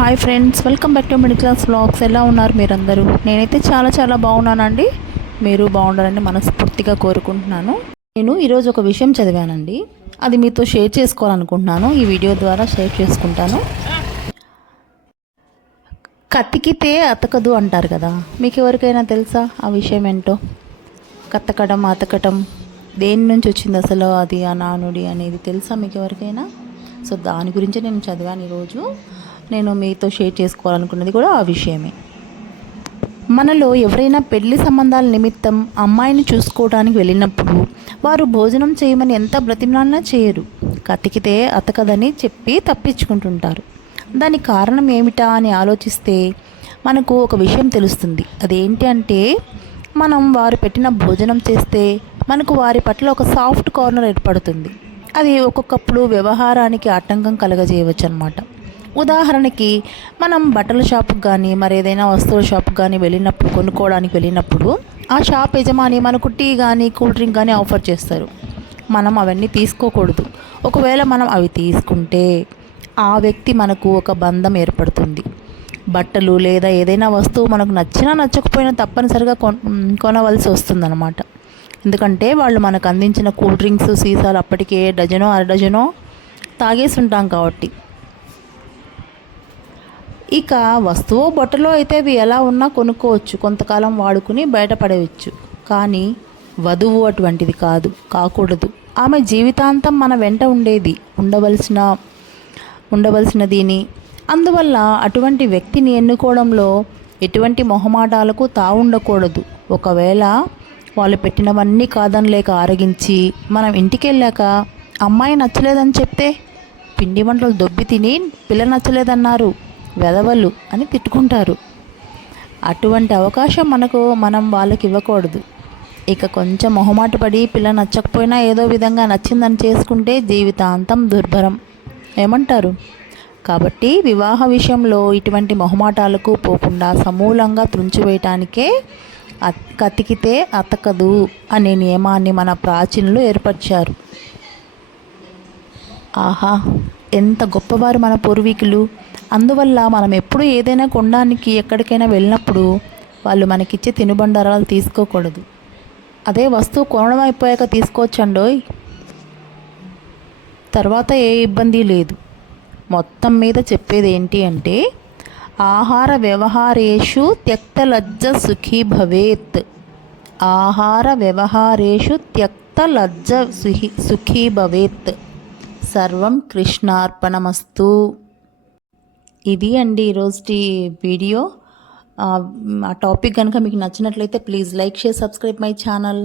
Hi friends, welcome back to middle class vlogs. ఎలా ఉన్నారు మీరందరూ? నేనైతే చాలా బాగున్నానండి. మీరు బాగుండాలని మనస్ఫూర్తిగా కోరుకుంటున్నాను. నేను ఈరోజు ఒక విషయం చదివానండి, అది మీతో షేర్ చేసుకోవాలనుకుంటున్నాను. ఈ వీడియో ద్వారా షేర్ చేసుకుంటాను. కతికితే అతకదు అంటారు కదా, మీకు ఎవరికైనా తెలుసా ఆ విషయం ఏంటో? కతకడం, అతకటం దేని నుంచి వచ్చింది అసలు, అది ఆ నానుడి అనేది తెలుసా మీకు ఎవరికైనా? సో దాని గురించి నేను చదివాను ఈరోజు. నేను మీతో షేర్ చేసుకోవాలనుకున్నది కూడా ఆ విషయమే. మనలో ఎవరైనా పెళ్లి సంబంధాల నిమిత్తం అమ్మాయిని చూసుకోవడానికి వెళ్ళినప్పుడు వారు భోజనం చేయమని ఎంత బ్రతిమలాడినా చేయరు. కతికితే అతకదని చెప్పి తప్పించుకుంటుంటారు. దానికి కారణం ఏమిటా అని ఆలోచిస్తే మనకు ఒక విషయం తెలుస్తుంది. అదేంటి అంటే, మనం వారు పెట్టిన భోజనం చేస్తే మనకు వారి పట్ల ఒక సాఫ్ట్ కార్నర్ ఏర్పడుతుంది. అది ఒక్కొక్కప్పుడు వ్యవహారానికి ఆటంకం కలగజేయవచ్చు అన్నమాట. ఉదాహరణకి, మనం బట్టల షాపుకి కానీ మరేదైనా వస్తువుల షాపుకి కానీ కొనుక్కోవడానికి వెళ్ళినప్పుడు ఆ షాప్ యజమాని మనకు టీ కానీ కూల్ డ్రింక్ కానీ ఆఫర్ చేస్తారు. మనం అవన్నీ తీసుకోకూడదు. ఒకవేళ మనం అవి తీసుకుంటే ఆ వ్యక్తి మనకు ఒక బంధం ఏర్పడుతుంది. బట్టలు లేదా ఏదైనా వస్తువు మనకు నచ్చినా నచ్చకపోయినా తప్పనిసరిగా కొనవలసి వస్తుందన్నమాట. ఎందుకంటే వాళ్ళు మనకు అందించిన కూల్ డ్రింక్స్ సీసాలు అప్పటికే డజనో అరడజనో తాగేసి ఉంటాం కాబట్టి. ఇక వస్తువు బొట్టలో అయితే అవి ఎలా ఉన్నా కొనుక్కోవచ్చు, కొంతకాలం వాడుకుని బయటపడవచ్చు. కానీ వధువు అటువంటిది కాకూడదు. ఆమె జీవితాంతం మన వెంట ఉండవలసినదిని. అందువల్ల అటువంటి వ్యక్తిని ఎన్నుకోవడంలో ఎటువంటి మొహమాటాలకు తావుండకూడదు. ఒకవేళ వాళ్ళు పెట్టినవన్నీ కాదనిలేక ఆరగించి మనం ఇంటికి వెళ్ళాక అమ్మాయి నచ్చలేదని చెప్తే, పిండి వంటలు దొబ్బి తిని పిల్ల నచ్చలేదన్నారు వెధవలు అని తిట్టుకుంటారు. అటువంటి అవకాశం మనం వాళ్ళకి ఇవ్వకూడదు. ఇక కొంచెం మొహమాట పడి పిల్ల నచ్చకపోయినా ఏదో విధంగా నచ్చిందని చేసుకుంటే జీవితాంతం దుర్భరం. ఏమంటారు? కాబట్టి వివాహ విషయంలో ఇటువంటి మొహమాటాలకు పోకుండా సమూలంగా త్రుంచివేయటానికే కతికితే అతకదు అనే నియమాన్ని మన ప్రాచీనులు ఏర్పరిచారు. ఆహా, ఎంత గొప్పవారు మన పూర్వీకులు! అందువల్ల మనం ఎప్పుడు ఏదైనా కొనడానికి ఎక్కడికైనా వెళ్ళినప్పుడు వాళ్ళు మనకిచ్చే తినుబండారాలు తీసుకోకూడదు. అదే వస్తువు కొనడం అయిపోయాక తీసుకోవచ్చండోయ్, తర్వాత ఏ ఇబ్బంది లేదు. మొత్తం మీద చెప్పేది ఏంటి అంటే, ఆహార వ్యవహారేషు త్యక్తలజ్జ సుఖీ భవేత్. ఆహార వ్యవహారేషు త్యక్తలజ్జ సుఖీ భవేత్. సర్వం కృష్ణార్పణమస్తు. ఇది అండి ఈరోజు వీడియో. ఆ టాపిక్ కనుక మీకు నచ్చినట్లయితే please like, share, subscribe my channel.